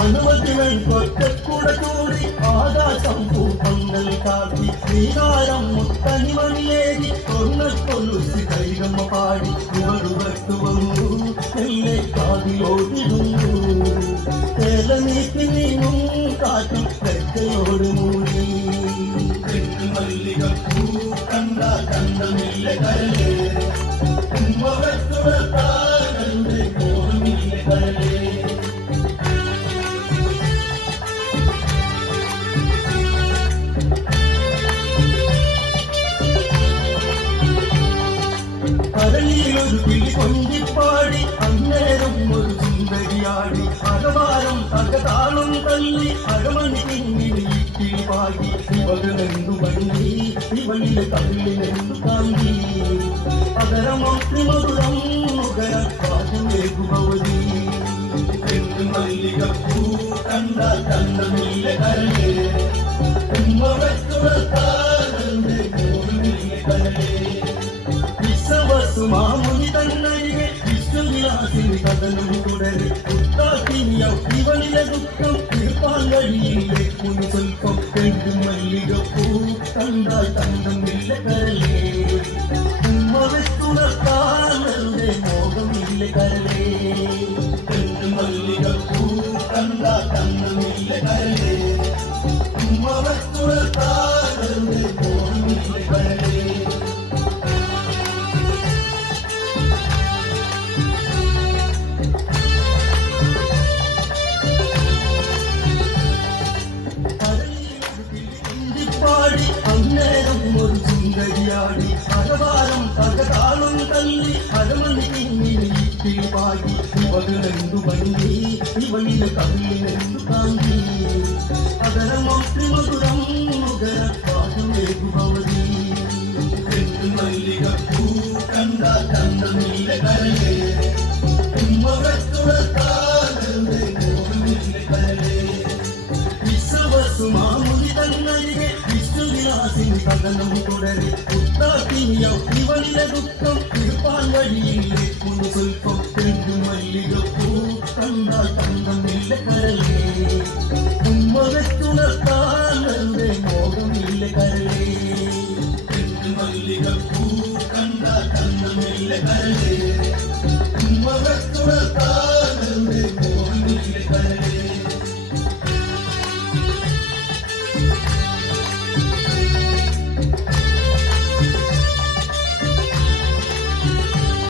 അനുമതികൾ കൊറ്റക്കൂടെ കൂടി ആകാശം പൂപ്പങ്ങൾ കാട്ടി ശ്രീകാരം മുത്തനിമണിയേരി കൊന്നക്കൊലുസി കൈകമ്മ പാടി ഇവടുവർത്തു വന്നു എന്നെ കാതിലോടിടുന്നു തേല നീക്കി നീങ്ങും കാറ്റും തെക്കയോട് മൂടി മല്ലികപ്പൂ കണ്ട കണ്ടമില്ല കരലേ ഉമ്മവത്തുടത്താകരുടെ ഓർമ്മില്ല കരലേ കരളിയിലൊരു കിളി കൊഞ്ചിപ്പാടി അന്നേരം ഒരു സുന്ദരിയാടി അകവാരം തകതാളും തല്ലി അകമണി പിന്നിൽ കിളി പാടി ഇവകളെന്തു ഭംഗി ഇവളിലെ കല്ലിനെന്തു കാന്തി പകരമൊത്തി മധുരം മുഖര പാചമേകുഭവതി മല്ലികപ്പൂ കണ്ട കണ്ടമില്ല കരളേ ഉമ്മവത്തുടത്താകരുടെ ഓർമ്മില്ല കരളേ മാമുനി തന്നരികെ വിശ്വവിലാസിനി കഥനം തുടരെ ഉത്താക്കിനിയ ഇവളിലെ ദുഃഖം തീർപ്പാൻ കഴിയില്ലേ മുൻ സ്വൽപ്പം തെണ്ടു മല്ലികപ്പൂ കണ്ടാൽ കണ്ടമില്ല കരലേ ഉമ്മവെത്തുണർത്താനരുടെ മോഹമില്ല കരലേ തെണ്ടു മല്ലികപ്പൂ കണ്ടാൽ കണ്ടമില്ല കരലേ ഉമ്മവെത്തുണർത്താനരുടെ മോഹമില്ല കരലേ അന്നേരം ഒരു സുന്ദരിയാടി അകവാരം തകതാളും തല്ലി അരമണി പിന്നിൽ പാടി ഇവകളെന്തു ഭംഗി ഇവളിലെ കല്ലിനെന്തു കാന്തി പകരമൊത്തി മധുരം മുഖര പാചമേകുഭവതി മല്ലികപ്പൂ കണ്ട കണ്ടമില്ല കരലേ ഉമ്മവത്തുടത്താകരുടെ ഓർമ്മില്ല കരലേ വിശ്വസുമാമുനി തന്നരികെ വിശ്വവിലാസിനി കഥനം തുടരെ ഉത്താക്കിനിയ ഇവളിലെ ദുഃഖം തീർപ്പാൻ കഴിയില്ലേ മുൻ സ്വൽപ്പം തെണ്ടു മല്ലികപ്പൂ